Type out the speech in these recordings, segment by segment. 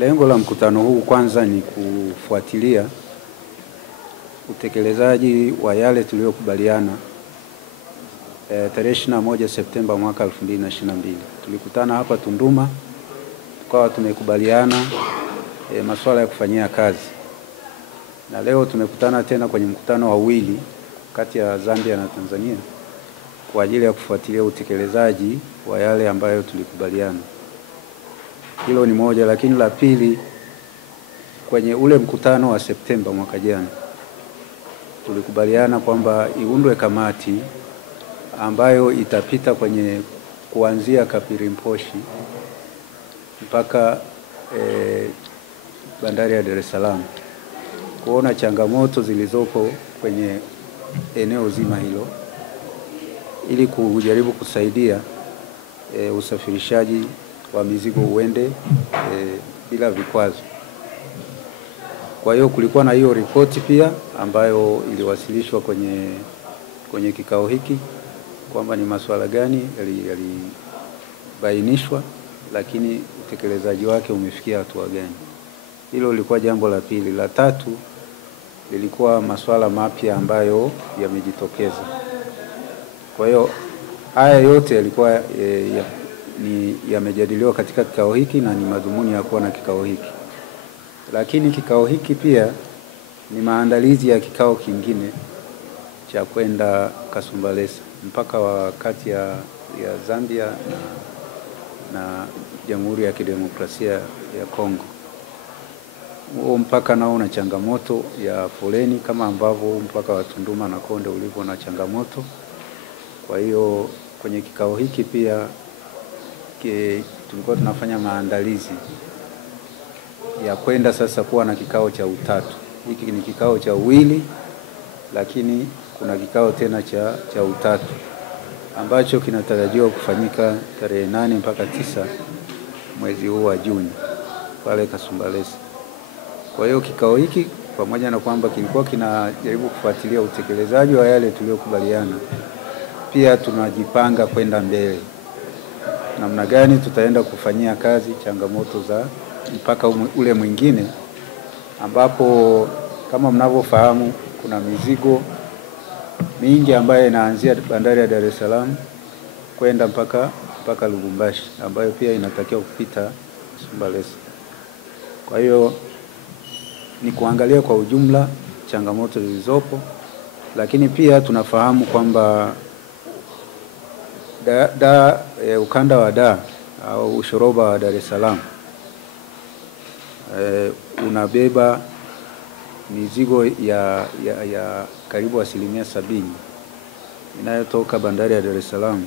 Lengo la mkutano huu kwanza ni kufuatilia utekelezaji wa yale tuliyokubaliana tarehe 21 Septemba mwaka 2022. Tulikutana hapa Tunduma, tukawa tumekubaliana masuala ya kufanyia kazi. Na leo tumekutana tena kwenye mkutano wa Uwili kati ya Zambia na Tanzania kwa ajili ya kufuatilia utekelezaji wa yale ambayo tulikubaliana. Hilo ni moja, lakini la pili, kwenye ule mkutano wa Septemba mwaka jana tulikubaliana kwamba iundwe kamati ambayo itapita kwenye kuanzia Kapirimposhi mpaka bandari ya Dar es Salaam, kuona changamoto zilizopo kwenye eneo zima hilo ili kujaribu kusaidia usafirishaji wa mizigo uende bila vikwazo. Kwa hiyo kulikuwa na hiyo ripoti pia ambayo iliwasilishwa kwenye kikao hiki kwamba ni masuala gani yalibainishwa, lakini utekelezaji wake umefikia hatua gani. Hilo lilikuwa jambo la pili. La tatu lilikuwa masuala mapya ambayo yamejitokeza. Kwa hiyo haya yote yalikuwa yamejadiliwa katika kikao hiki na ni madhumuni ya kuwa na kikao hiki. Lakini kikao hiki pia ni maandalizi ya kikao kingine cha kwenda Kasumbalesa, mpaka wa kati ya Zambia na Jamhuri ya Kidemokrasia ya Kongo. Huo mpaka nao una changamoto ya foleni kama ambavyo mpaka wa Tunduma na Konde ulivyo na changamoto. Kwa hiyo kwenye kikao hiki pia tulikuwa tunafanya maandalizi ya kwenda sasa kuwa na kikao cha utatu. Hiki ni kikao cha Uwili, lakini kuna kikao tena cha utatu ambacho kinatarajiwa kufanyika tarehe 8 mpaka 9 mwezi huu wa Juni pale Kasumbalesa. Kwa hiyo kikao hiki pamoja na kwamba kilikuwa kinajaribu kufuatilia utekelezaji wa yale tuliyokubaliana, pia tunajipanga kwenda mbele namna gani tutaenda kufanyia kazi changamoto za mpaka ule mwingine, ambapo kama mnavyofahamu kuna mizigo mingi ambayo inaanzia bandari ya Dar es Salaam kwenda mpaka Lubumbashi, ambayo pia inatakiwa kupita Kasumbalesa. Kwa hiyo ni kuangalia kwa ujumla changamoto zilizopo, lakini pia tunafahamu kwamba ukanda wa Dar au ushoroba wa Dar es Salaam unabeba mizigo ya karibu 70% inayotoka bandari ya Dar es Salaam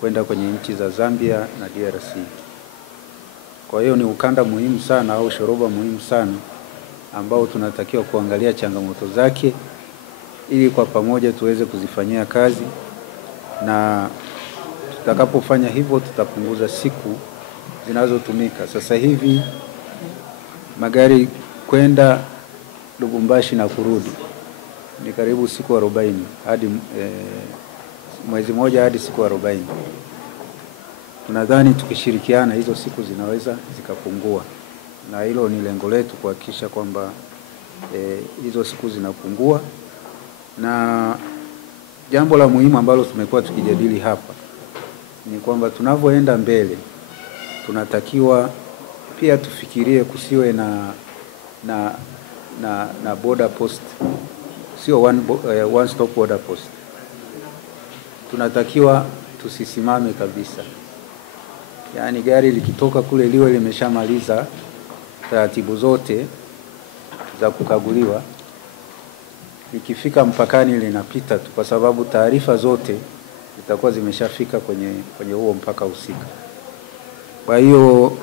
kwenda kwenye nchi za Zambia na DRC. Kwa hiyo ni ukanda muhimu sana au ushoroba muhimu sana ambao tunatakiwa kuangalia changamoto zake ili kwa pamoja tuweze kuzifanyia kazi, na tutakapofanya hivyo tutapunguza siku zinazotumika. Sasa hivi magari kwenda Lubumbashi na kurudi ni karibu siku 40 hadi mwezi mmoja hadi siku 40. Tunadhani tukishirikiana hizo siku zinaweza zikapungua, na hilo ni lengo letu kuhakikisha kwamba hizo siku zinapungua. Na jambo la muhimu ambalo tumekuwa tukijadili hapa ni kwamba tunavyoenda mbele tunatakiwa pia tufikirie kusiwe na border post, sio one stop border post. Tunatakiwa tusisimame kabisa, yaani gari likitoka kule liwe limeshamaliza taratibu zote za kukaguliwa, likifika mpakani linapita tu, kwa sababu taarifa zote zitakuwa zimeshafika kwenye huo mpaka husika. Kwa hiyo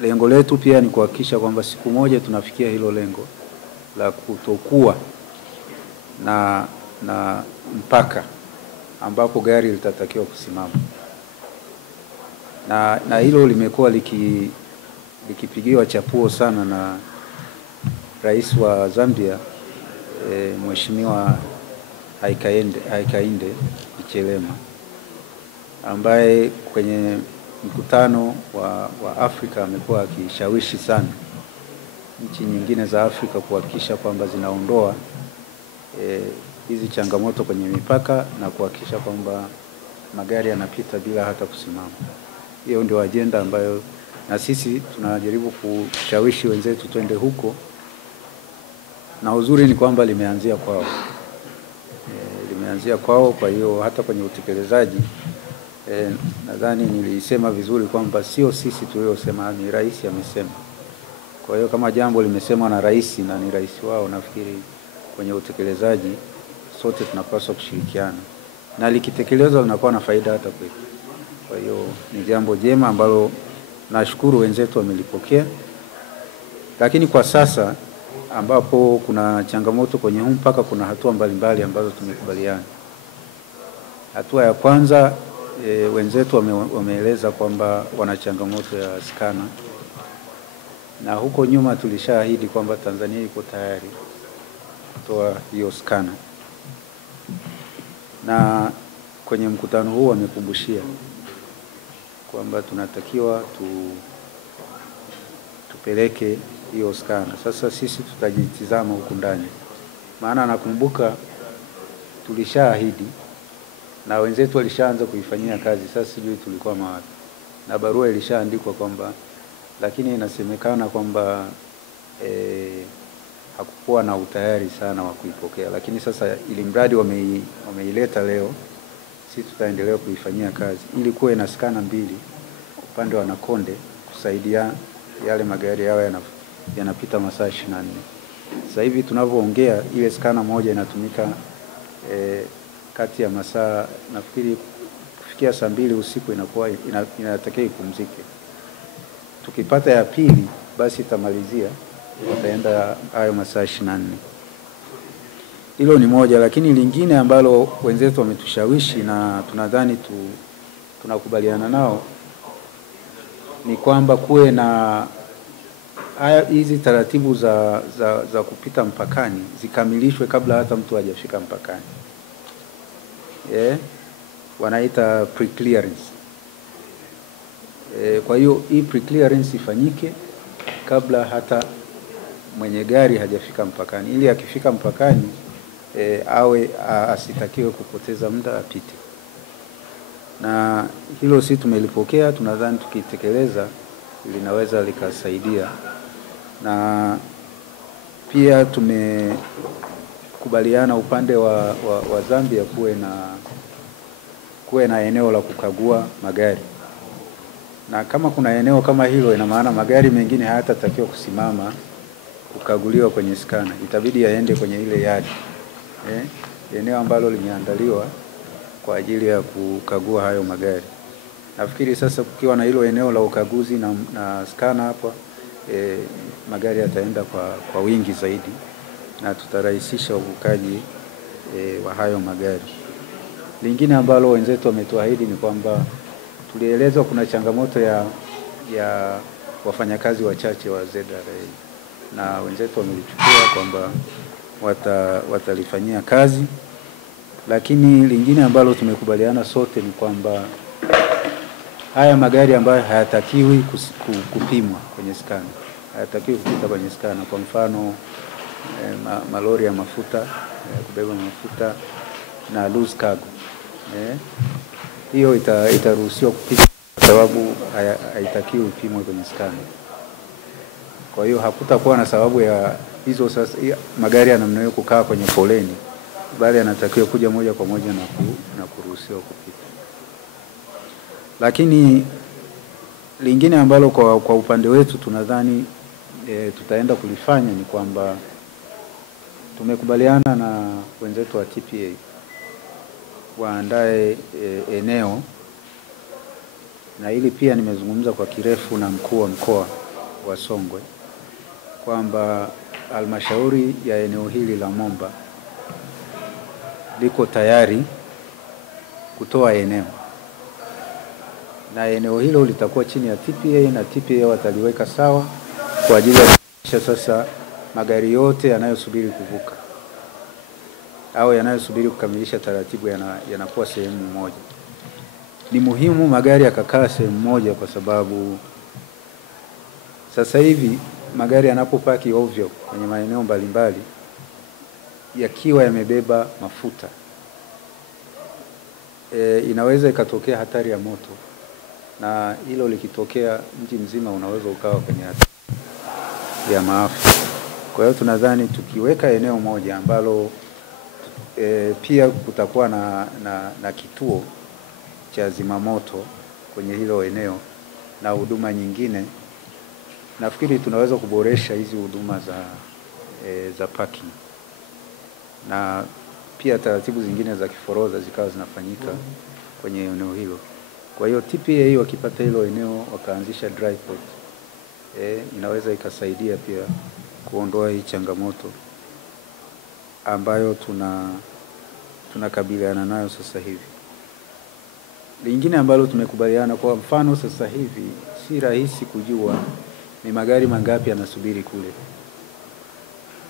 lengo letu pia ni kuhakikisha kwamba siku moja tunafikia hilo lengo la kutokuwa na mpaka ambapo gari litatakiwa kusimama. Na hilo limekuwa likipigiwa chapuo sana na Rais wa Zambia Mheshimiwa Hakainde Hichilema, ambaye kwenye mkutano wa Afrika amekuwa akishawishi sana nchi nyingine za Afrika kuhakikisha kwamba zinaondoa hizi changamoto kwenye mipaka na kuhakikisha kwamba magari yanapita bila hata kusimama. Hiyo ndio ajenda ambayo na sisi tunajaribu kushawishi wenzetu twende huko, na uzuri ni kwamba limeanzia kwao. Limeanzia kwao, kwa hiyo hata kwenye utekelezaji nadhani nilisema vizuri kwamba sio sisi tuliosema, ni rais amesema. Kwa hiyo kama jambo limesemwa na rais na ni rais wao, nafikiri kwenye utekelezaji sote tunapaswa kushirikiana, na likitekelezwa linakuwa na faida hata kwetu. Kwa hiyo ni jambo jema ambalo nashukuru wenzetu wamelipokea. Lakini kwa sasa ambapo kuna changamoto kwenye huu mpaka, kuna hatua mbalimbali ambazo tumekubaliana. Hatua ya kwanza, wenzetu wameeleza kwamba wana changamoto ya skana, na huko nyuma tulishaahidi kwamba Tanzania iko tayari kutoa hiyo skana, na kwenye mkutano huu wamekumbushia kwamba tunatakiwa tupeleke hiyo skana. Sasa sisi tutajitizama huku ndani, maana nakumbuka tulishaahidi na wenzetu walishaanza kuifanyia kazi. Sasa sijui tulikuwa mawapi, na barua ilishaandikwa kwamba, lakini inasemekana kwamba hakukuwa na utayari sana wa kuipokea. Lakini sasa ili mradi wameileta leo, sisi tutaendelea kuifanyia kazi ili kuwe na skana mbili upande wa Nakonde kusaidia yale magari yao yanapita masaa 24. Sasa hivi tunavyoongea ile skana moja inatumika kati ya masaa, nafikiri kufikia saa 2 usiku inakuwa inatakiwa ipumzike. Tukipata ya pili basi itamalizia, wataenda hayo masaa 24. Hilo ni moja. Lakini lingine ambalo wenzetu wametushawishi na tunadhani tunakubaliana nao ni kwamba kuwe na hizi taratibu za kupita mpakani zikamilishwe kabla hata mtu hajafika mpakani. Wanaita pre-clearance. Kwa hiyo hii pre-clearance ifanyike kabla hata mwenye gari hajafika mpakani, ili akifika mpakani asitakiwe kupoteza muda, apite. Na hilo sisi tumelipokea, tunadhani tukitekeleza linaweza likasaidia. Na pia tumekubaliana upande wa Zambia kuwe na eneo la kukagua magari. Na kama kuna eneo kama hilo, ina maana magari mengine hayatatakiwa kusimama kukaguliwa kwenye skana, itabidi yaende kwenye ile yadi, eneo ambalo limeandaliwa kwa ajili ya kukagua hayo magari. Nafikiri sasa kukiwa na hilo eneo la ukaguzi na skana hapa, magari yataenda kwa wingi zaidi na tutarahisisha uvukaji wa hayo magari. Lingine ambalo wenzetu wametuahidi ni kwamba tulielezwa kuna changamoto ya wafanyakazi wachache wa ZRA, na wenzetu wamelichukua kwamba watalifanyia kazi. Lakini lingine ambalo tumekubaliana sote ni kwamba haya magari ambayo hayatakiwi kupimwa kwenye skana, hayatakiwi kupita kwenye skana, kwa mfano malori ya mafuta, kubeba mafuta na loose cargo, hiyo itaruhusiwa kupita kwa sababu haitakiwi kupimwa kwenye skana. Kwa hiyo hakutakuwa na sababu ya hizo sasa magari yanamnayo kukaa kwenye foleni, bali yanatakiwa kuja moja kwa moja na kuruhusiwa kupita. Lakini lingine ambalo kwa upande wetu tunadhani tutaenda kulifanya ni kwamba tumekubaliana na wenzetu wa TPA waandae eneo, na hili pia nimezungumza kwa kirefu na mkuu wa mkoa wa Songwe kwamba halmashauri ya eneo hili la Momba liko tayari kutoa eneo, na eneo hilo litakuwa chini ya TPA, na TPA wataliweka sawa kwa ajili ya kuhakikisha sasa magari yote yanayosubiri kuvuka au yanayosubiri kukamilisha taratibu yanakuwa sehemu moja. ni muhimu magari yakakaa sehemu moja, kwa sababu sasa hivi magari yanapopaki ovyo kwenye maeneo mbalimbali yakiwa yamebeba mafuta, inaweza ikatokea hatari ya moto, na hilo likitokea mji mzima unaweza ukawa kwenye hatari ya maafa. Kwa hiyo tunadhani tukiweka eneo moja ambalo pia kutakuwa na kituo cha zimamoto kwenye hilo eneo na huduma nyingine, nafikiri tunaweza kuboresha hizi huduma za parking, na pia taratibu zingine za kiforodha zikawa zinafanyika kwenye eneo hilo. Kwa hiyo TPA wakipata hilo eneo wakaanzisha dry port, inaweza ikasaidia pia kuondoa hii changamoto ambayo tunakabiliana nayo sasa hivi. Lingine ambalo tumekubaliana, kwa mfano sasa hivi si rahisi kujua ni magari mangapi yanasubiri kule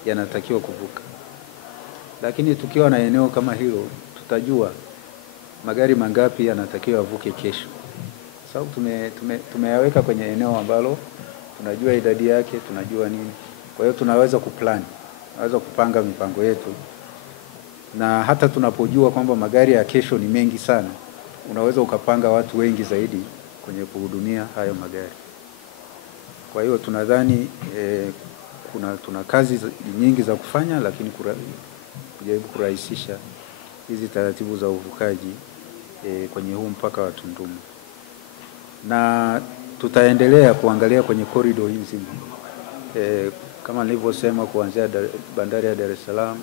yanatakiwa kuvuka, lakini tukiwa na eneo kama hilo tutajua magari mangapi yanatakiwa yavuke kesho, sababu tumeyaweka kwenye eneo ambalo tunajua idadi yake, tunajua nini. Kwa hiyo tunaweza kupanga mipango yetu, na hata tunapojua kwamba magari ya kesho ni mengi sana, unaweza ukapanga watu wengi zaidi kwenye kuhudumia hayo magari. Kwa hiyo tunadhani tuna kazi nyingi za kufanya, lakini kujaribu kurahisisha hizi taratibu za uvukaji kwenye huu mpaka wa Tunduma. Na tutaendelea kuangalia kwenye corridor hii nzima. Kama nilivyosema, kuanzia bandari ya Dar es Salaam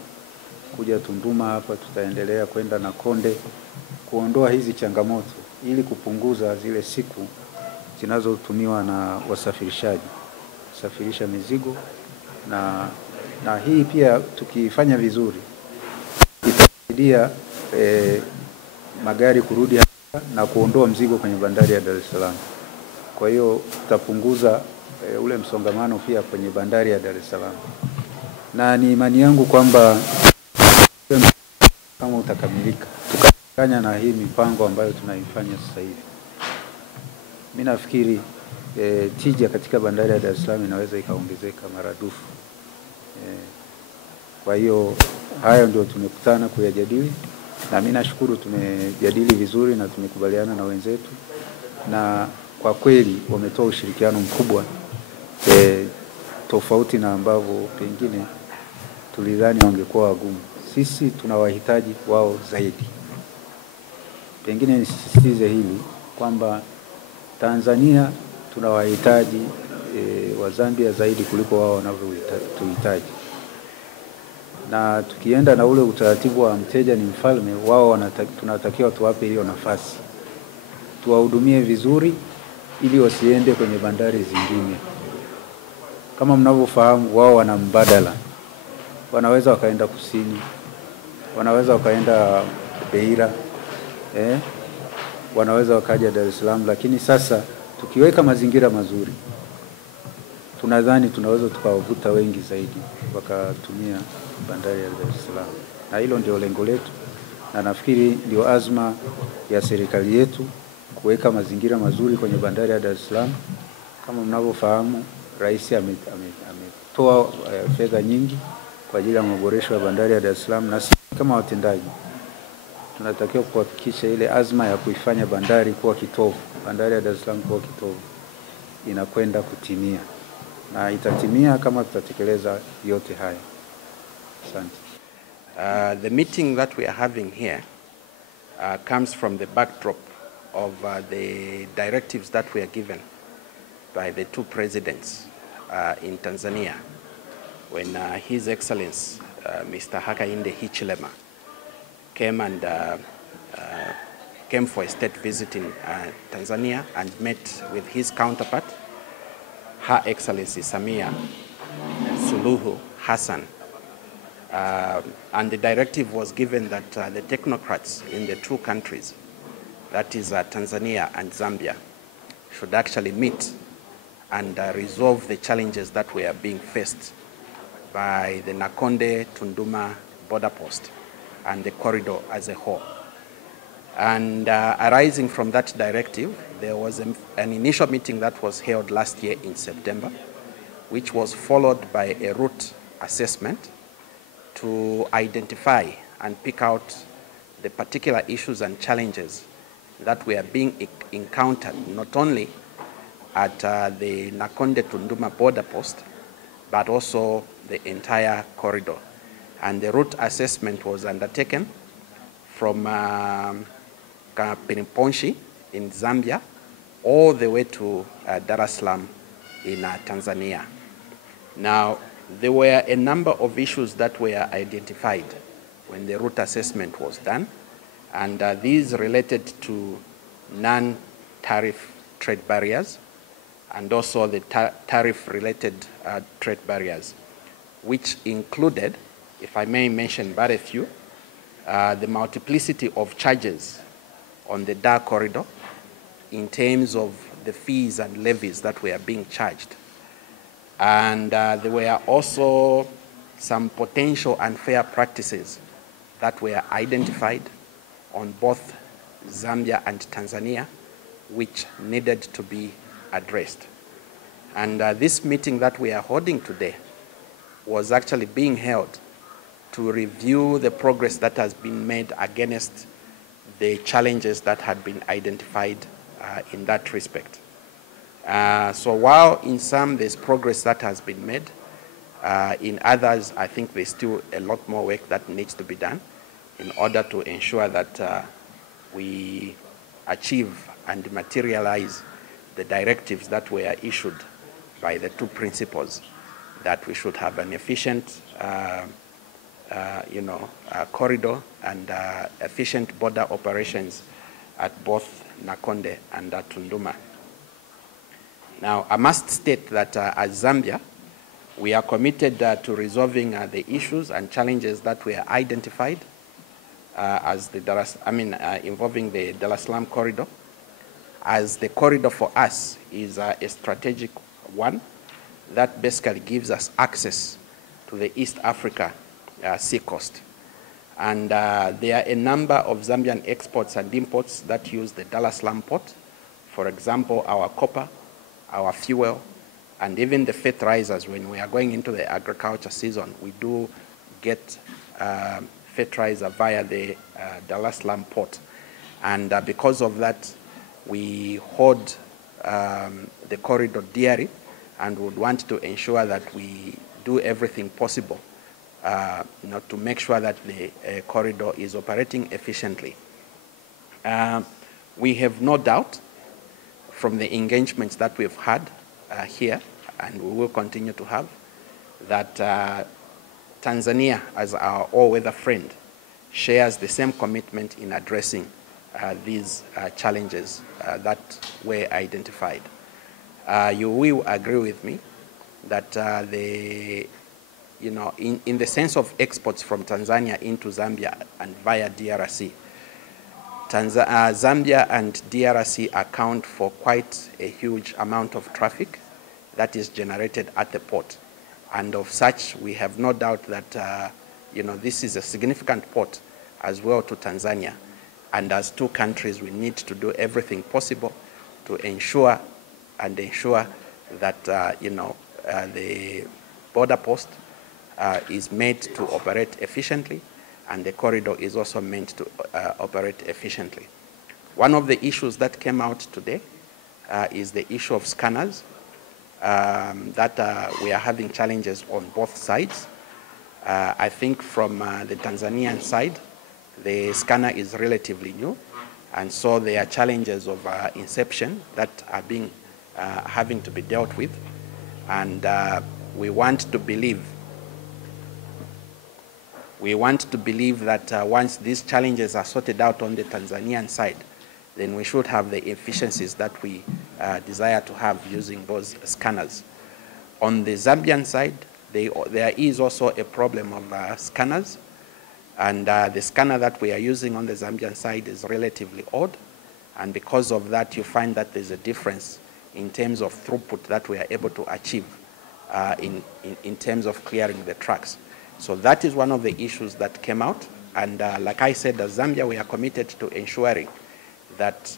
kuja Tunduma hapa, tutaendelea kwenda na Konde kuondoa hizi changamoto ili kupunguza zile siku zinazotumiwa na wasafirishaji kusafirisha mizigo, na hii pia tukifanya vizuri itasaidia magari kurudi hapa na kuondoa mzigo kwenye bandari ya Dar es Salaam. Kwa hiyo tutapunguza ule msongamano pia kwenye bandari ya Dar es Salaam, na ni imani yangu kwamba kama utakamilika tukafanya na hii mipango ambayo tunaifanya sasa hivi, mimi nafikiri tija katika bandari ya Dar es Salaam inaweza ikaongezeka maradufu. Kwa hiyo hayo ndio tumekutana kuyajadili, na mimi nashukuru tumejadili vizuri na tumekubaliana na wenzetu, na kwa kweli wametoa ushirikiano mkubwa, tofauti na ambavyo pengine tulidhani wangekuwa wagumu. Sisi tunawahitaji wao zaidi. Pengine nisisitize hili kwamba Tanzania tunawahitaji wa Zambia zaidi kuliko wao wanavyotuhitaji. Na tukienda na ule utaratibu wa mteja ni mfalme, wao tunatakiwa tuwape hiyo nafasi, tuwahudumie vizuri ili wasiende kwenye bandari zingine. Kama mnavyofahamu, wao wana mbadala, wanaweza wakaenda kusini, wanaweza wakaenda Beira, wanaweza wakaja Dar es Salaam. Lakini sasa tukiweka mazingira mazuri, tunadhani tunaweza tukawavuta wengi zaidi wakatumia bandari ya Dar es Salaam, na hilo ndio lengo letu, na nafikiri ndio azma ya serikali yetu kuweka mazingira mazuri kwenye bandari ya Dar es Salaam. Kama mnavyofahamu, Rais ametoa fedha nyingi kwa ajili ya maboresho ya bandari ya Dar es Salaam, na sisi kama watendaji tunatakiwa kuhakikisha ile azma ya kuifanya bandari kuwa kitovu, bandari ya Dar es Salaam kuwa kitovu, inakwenda kutimia, na itatimia kama tutatekeleza yote haya. Asante. The meeting that we are having here comes from the backdrop of the directives that were given by the two presidents in Tanzania when His Excellency Mr. Hakainde Hichilema came for a state visit in Tanzania and met with his counterpart, Her Excellency Samia Suluhu Hassan. And the directive was given that the technocrats in the two countries, that is Tanzania and Zambia, should actually meet and resolve the challenges that were being faced by the Nakonde Tunduma border post and the corridor as a whole. And arising from that directive, there was an initial meeting that was held last year in September, which was followed by a route assessment to identify and pick out the particular issues and challenges that were being encountered, not only at the Nakonde-Tunduma border post, but also the entire corridor. And the route assessment was undertaken from Pirimponshi in Zambia all the way to Dar es Salaam in Tanzania. Now, there were a number of issues that were identified when the route assessment was done, and these related to non-tariff trade barriers and also the tariff-related trade barriers, which included, if I may mention but a few, the multiplicity of charges on the Dar corridor in terms of the fees and levies that were being charged. And there were also some potential unfair practices that were identified on both Zambia and Tanzania, which needed to be addressed. And this meeting that we are holding today was actually being held to review the progress that has been made against the challenges that had been identified in that respect. So while in some there's progress that has been made, in others I think there's still a lot more work that needs to be done in order to ensure that we achieve and materialize the directives that were issued by the two principles, that we should have an efficient corridor and efficient border operations at both Nakonde and Tunduma. Now, I must state that as Zambia, we are committed to resolving the issues and challenges that were identified as the involving the Dar es Salaam corridor, as the corridor for us is a strategic one that basically gives us access to the East Africa seacoast. And there are a number of Zambian exports and imports that use the Dar es Salaam port. For example, our copper, our fuel, and even the fertilizers. When we are going into the agriculture season, we do get fertilizer via the Dar es Salaam port. And because of that, we hold the corridor dearly and would want to ensure that we do everything possible to make sure that the corridor is operating efficiently. We have no doubt from the engagements that we've had here, and we will continue to have, that Tanzania, as our all-weather friend, shares the same commitment in addressing these challenges that were identified. You will agree with me that in the sense of exports from Tanzania into Zambia and via DRC, Zambia and DRC account for quite a huge amount of traffic that is generated at the port. And of such, we have no doubt that this is a significant port as well to Tanzania. And as two countries, we need to do everything possible to ensure that the border post is made to operate efficiently, and the corridor is also meant to operate efficiently. One of the issues that came out today is the issue of scanners, that we are having challenges on both sides. I think from the Tanzanian side, the scanner is relatively new, and so there are challenges of inception that are being having to be dealt with, and we want to believe that once these challenges are sorted out on the Tanzanian side, then we should have the efficiencies that we desire to have using those scanners. On the Zambian side, there is also a problem of scanners, and the scanner that we are using on the Zambian side is relatively old, and because of that, you find that there's a difference in terms of throughput that we are able to achieve in terms of clearing the tracks. So that is one of the issues that came out And like I said, as Zambia, we are committed to ensuring that,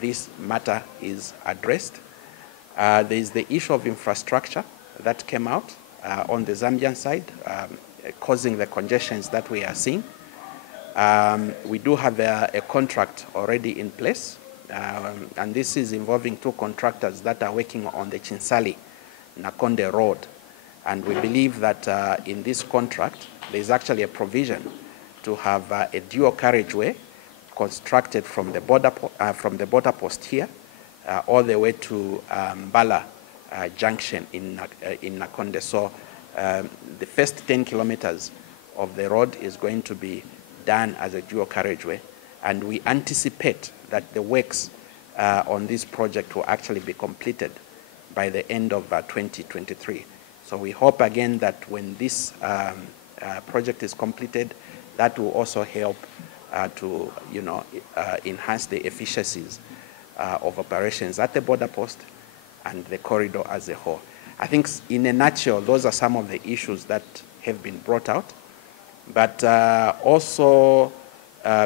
this matter is addressed. There is the issue of infrastructure that came out on the Zambian side, causing the congestions that we are seeing. We do have a contract already in place, and this is involving 2 contractors that are working on the Chinsali-Nakonde Road. And we believe that in this contract, there is actually a provision to have a dual carriageway constructed from the border post here all the way to Mbala Junction in Nakonde. So the first 10 kilometers of the road is going to be done as a dual carriageway, and we anticipate that the works on this project will actually be completed by the end of 2023. So we hope again that when this project is completed, that will also help to enhance the efficiencies of operations at the border post and the corridor as a whole. I think in a nutshell, those are some of the issues that have been brought out. But also,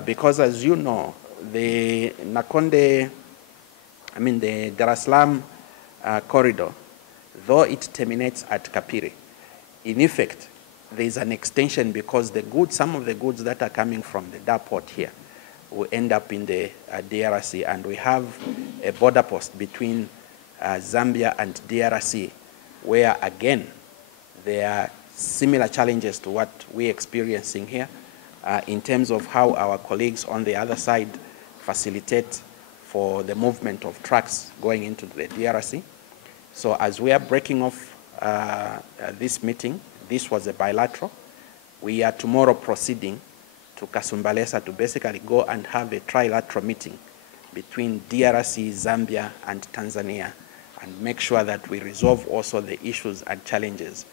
because as you know, the Nakonde, the Dar es Salaam corridor, though it terminates at Kapiri, in effect, there is an extension because some of the goods that are coming from the Dar port here will end up in the DRC, and we have a border post between Zambia and DRC, where again, there are similar challenges to what we're experiencing here in terms of how our colleagues on the other side facilitate for the movement of trucks going into the DRC. So as we are breaking off this meeting, this was a bilateral. We are tomorrow proceeding to Kasumbalesa to basically go and have a trilateral meeting between DRC, Zambia, and Tanzania, and make sure that we resolve also the issues and challenges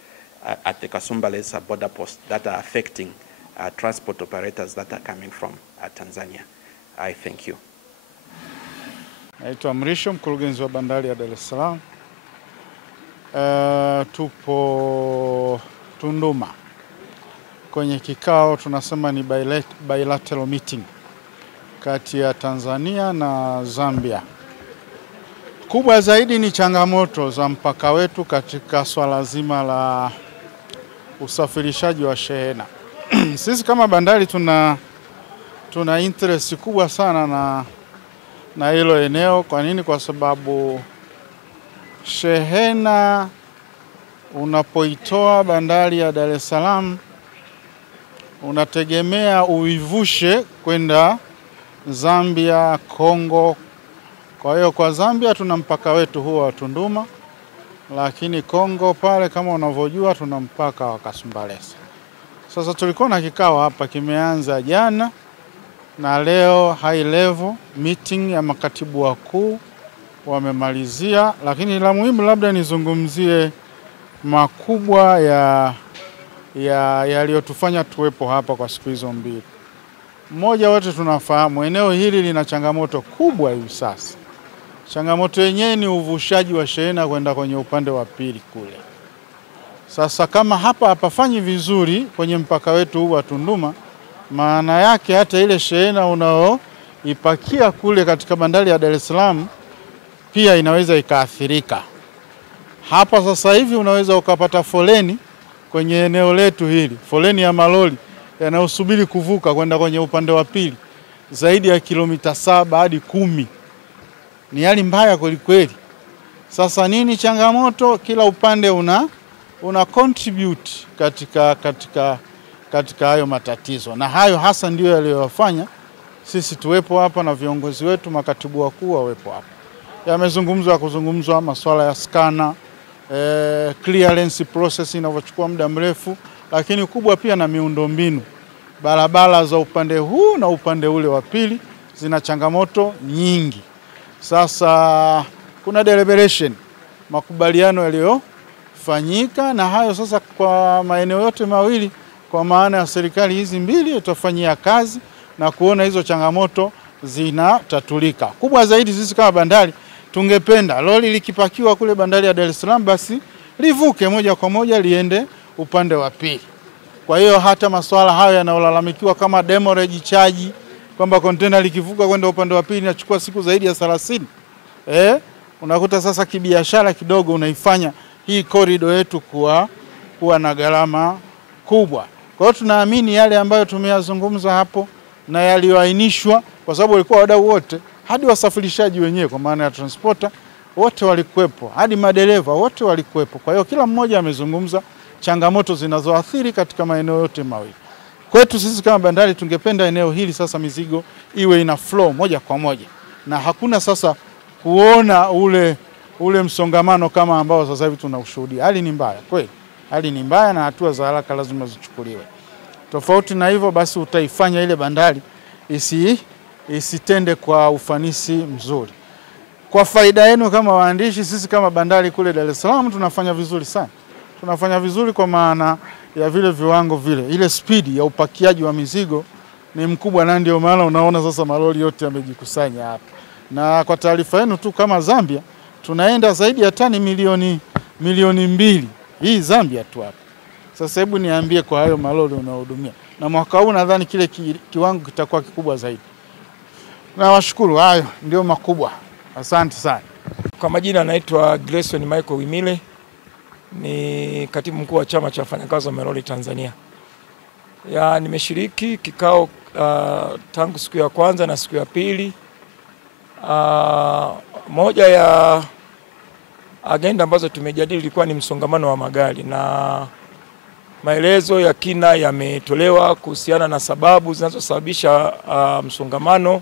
at the Kasumbalesa border post that are affecting transport operators that are coming from Tanzania. I thank you. Naitwa MREJESHO, mkurugenzi wa bandari ya Dar es Salaam. Tupo Tunduma kwenye kikao, tunasema ni bilateral meeting kati ya Tanzania na Zambia. Kubwa zaidi ni changamoto za mpaka wetu katika swala zima la usafirishaji wa shehena. Sisi kama bandari tuna interest kubwa sana na hilo eneo. Kwa nini? Kwa sababu shehena unapoitoa bandari ya Dar es Salaam unategemea uivushe kwenda Zambia, Kongo. Kwa hiyo kwa Zambia tuna mpaka wetu huo wa Tunduma, lakini Kongo pale kama unavyojua tuna mpaka wa Kasumbalesa. Sasa tulikuwa na kikao hapa kimeanza jana na leo high level meeting ya makatibu wakuu wamemalizia, lakini la muhimu labda nizungumzie makubwa yaliyotufanya tuwepo hapa kwa siku hizo mbili. Mmoja, wote tunafahamu eneo hili lina changamoto kubwa hivi sasa. Changamoto yenyewe ni uvushaji wa shehena kwenda kwenye upande wa pili kule. Sasa kama hapa hapafanyi vizuri kwenye mpaka wetu huu wa Tunduma, maana yake hata ile shehena unaoipakia kule katika bandari ya Dar es Salaam pia inaweza ikaathirika. Hapa sasa hivi unaweza ukapata foleni kwenye eneo letu hili, foleni ya malori yanayosubiri kuvuka kwenda kwenye upande wa pili zaidi ya kilomita 7 hadi 10. Ni hali mbaya kweli kweli. Sasa nini changamoto? Kila upande una contribute katika hayo matatizo, na hayo hasa ndio yaliyowafanya sisi tuwepo hapa na viongozi wetu, makatibu wakuu wawepo hapa. Kuzungumzwa masuala ya skana, clearance process inavyochukua muda mrefu, lakini kubwa pia na miundombinu. Barabara za upande huu na upande ule wa pili zina changamoto nyingi. Sasa kuna deliberation, makubaliano yaliyofanyika, na hayo sasa kwa maeneo yote mawili, kwa maana ya serikali hizi mbili itafanyia kazi na kuona hizo changamoto zinatatulika. Kubwa zaidi sisi kama bandari tungependa lori likipakiwa kule bandari ya Dar es Salaam basi livuke moja kwa moja liende upande wa pili. Kwa hiyo hata masuala hayo yanayolalamikiwa kama demurrage charge, kwamba container likivuka kwenda upande wa pili inachukua siku zaidi ya 30. Unakuta sasa kibiashara kidogo unaifanya hii corridor yetu kuwa na gharama kubwa. Kwa hiyo tunaamini yale ambayo tumeyazungumza hapo na yaliyoainishwa, kwa sababu walikuwa wadau wote, hadi wasafirishaji wenyewe kwa maana ya transporter wote walikuwepo, hadi madereva wote walikuwepo. Kwa hiyo kila mmoja amezungumza changamoto zinazoathiri katika maeneo yote mawili. Kwetu sisi kama bandari tungependa eneo hili sasa mizigo iwe ina flow moja kwa moja, na hakuna sasa kuona ule msongamano kama ambao sasa hivi tunaushuhudia. Hali ni mbaya kweli, hali ni mbaya na hatua za haraka lazima zichukuliwe. Tofauti na hivyo basi utaifanya ile bandari isitende kwa ufanisi mzuri. Kwa faida yenu kama waandishi, sisi kama bandari kule Dar es Salaam tunafanya vizuri sana. Tunafanya vizuri kwa maana ya vile viwango vile. Ile speed ya upakiaji wa mizigo ni mkubwa, na ndio maana unaona sasa malori yote yamejikusanya hapa. Na kwa taarifa yenu tu, kama Zambia tunaenda zaidi ya tani milioni 2. Hii Zambia tu hapa. Sasa hebu niambie kwa hayo malori unaohudumia. Na mwaka huu nadhani kile kiwango kitakuwa kikubwa zaidi. Na washukuru, hayo ndio makubwa. Asante sana. Kwa majina naitwa Grayson Michael Wimile, ni katibu mkuu wa chama cha wafanyakazi wa malori Tanzania. Nimeshiriki kikao tangu siku ya kwanza na siku ya pili. Moja ya agenda ambazo tumejadili ilikuwa ni msongamano wa magari, na maelezo ya kina yametolewa kuhusiana na sababu zinazosababisha msongamano.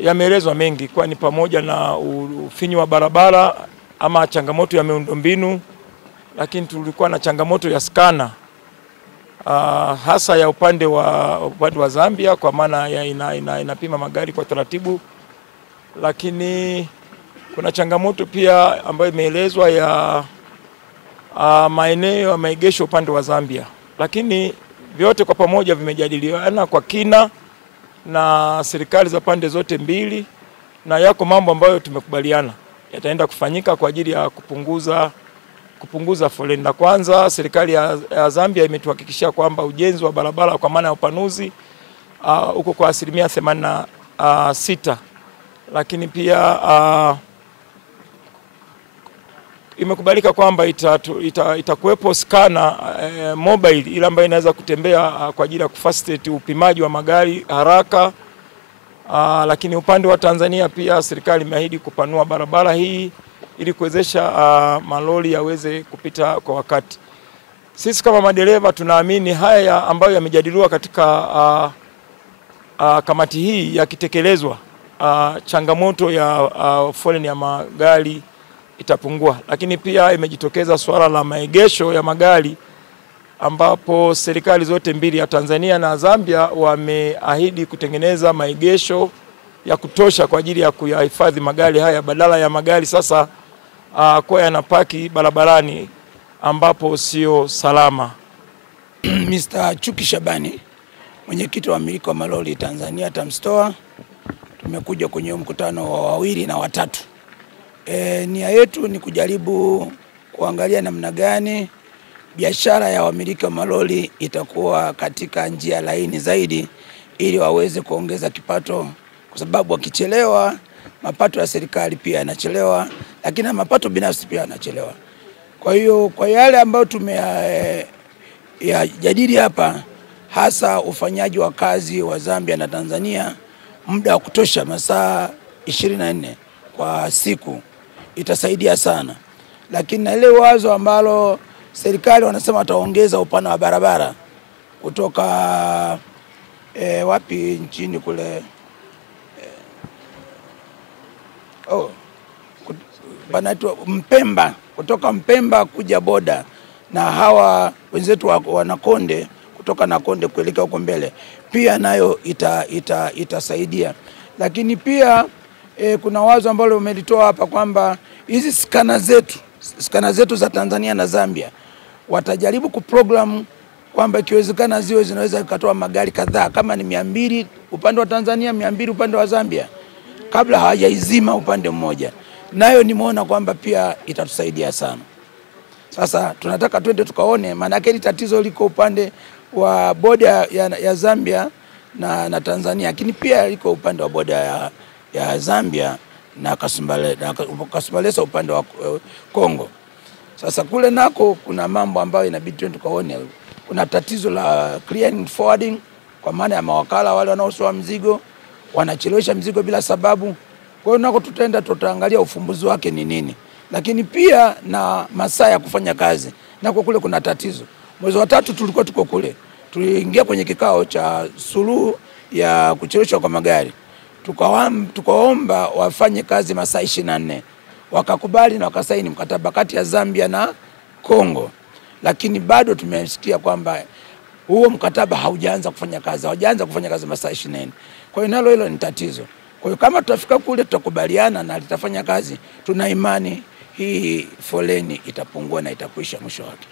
Yameelezwa mengi, kwa ni pamoja na ufinyu wa barabara ama changamoto ya miundombinu, lakini tulikuwa na changamoto ya skana hasa ya upande wa Zambia, kwa maana inapima magari kwa taratibu. Lakini kuna changamoto pia ambayo imeelezwa ya maeneo ya maegesho upande wa Zambia, lakini vyote kwa pamoja vimejadiliana kwa kina na serikali za pande zote mbili, na yako mambo ambayo tumekubaliana yataenda kufanyika kwa ajili ya kupunguza foleni. Na kwanza serikali ya Zambia imetuhakikishia kwamba ujenzi wa barabara kwa maana ya upanuzi uko kwa 86%, lakini pia imekubalika kwamba itakuwepo skana mobile ile ambayo inaweza kutembea kwa ajili ya kufacilitate upimaji wa magari haraka. Lakini upande wa Tanzania pia serikali imeahidi kupanua barabara hii ili kuwezesha malori yaweze kupita kwa wakati. Sisi kama madereva tunaamini haya ambayo yamejadiliwa katika kamati hii yakitekelezwa, changamoto ya foleni ya magari itapungua. Lakini pia imejitokeza swala la maegesho ya magari, ambapo serikali zote mbili ya Tanzania na Zambia wameahidi kutengeneza maegesho ya kutosha kwa ajili ya kuyahifadhi magari haya, badala ya magari sasa kwa yanapaki barabarani ambapo sio salama. Mr. Chuki Shabani, mwenyekiti wa wamiliki wa malori Tanzania TAMSTOA, tumekuja kwenye mkutano wa 2 na 3. Nia yetu ni kujaribu kuangalia namna gani biashara ya wamiliki wa malori itakuwa katika njia laini zaidi, ili waweze kuongeza kipato, kwa sababu wakichelewa mapato ya serikali pia yanachelewa, lakini na mapato binafsi pia yanachelewa. Kwa hiyo kwa yale ambayo tumeyajadili hapa, hasa ufanyaji wa kazi wa Zambia na Tanzania muda wa kutosha, masaa 24 kwa siku, itasaidia sana. Lakini na ile wazo ambalo serikali wanasema wataongeza upana wa barabara kutoka wapi nchini kule, panaitwa Mpemba, kutoka Mpemba kuja boda, na hawa wenzetu wa Nakonde kutoka Nakonde kuelekea huko mbele, pia nayo itasaidia. Lakini pia kuna wazo ambalo umelitoa hapa kwamba hizi skana zetu za Tanzania na Zambia watajaribu kuprogram kwamba ikiwezekana ziwe zinaweza kutoa magari kadhaa, kama ni 200 upande wa Tanzania, 200 upande wa Zambia, kabla hawajaizima upande mmoja. Nayo nimeona kwamba pia itatusaidia sana. Sasa tunataka twende tukaone, maana yake tatizo liko upande wa boda ya Zambia na Tanzania, lakini pia liko upande wa boda ya Zambia na Kasumbalesa upande wa Kongo. Sasa kule nako kuna mambo ambayo inabidi twende tukaone. Kuna tatizo la clearing forwarding, kwa maana ya mawakala wale wanaosoa mzigo wanachelewesha mzigo bila sababu. Kwa hiyo nako tutaangalia ufumbuzi wake ni nini. Lakini pia na masaa ya kufanya kazi, nako kule kuna tatizo. Mwezi wa 3 tulikuwa tuko kule. Tuliingia kwenye kikao cha suluhu ya kucheleweshwa kwa magari. Tukaomba wafanye kazi masaa 24. Wakakubali na wakasaini mkataba kati ya Zambia na Kongo. Lakini bado tumesikia kwamba huo mkataba haujaanza kufanya kazi. Haujaanza kufanya kazi masaa 24. Kwa hiyo nalo hilo ni tatizo. Kwa hiyo kama tutafika kule tutakubaliana na litafanya kazi, tuna imani hii foleni itapungua na itakwisha mwisho wake.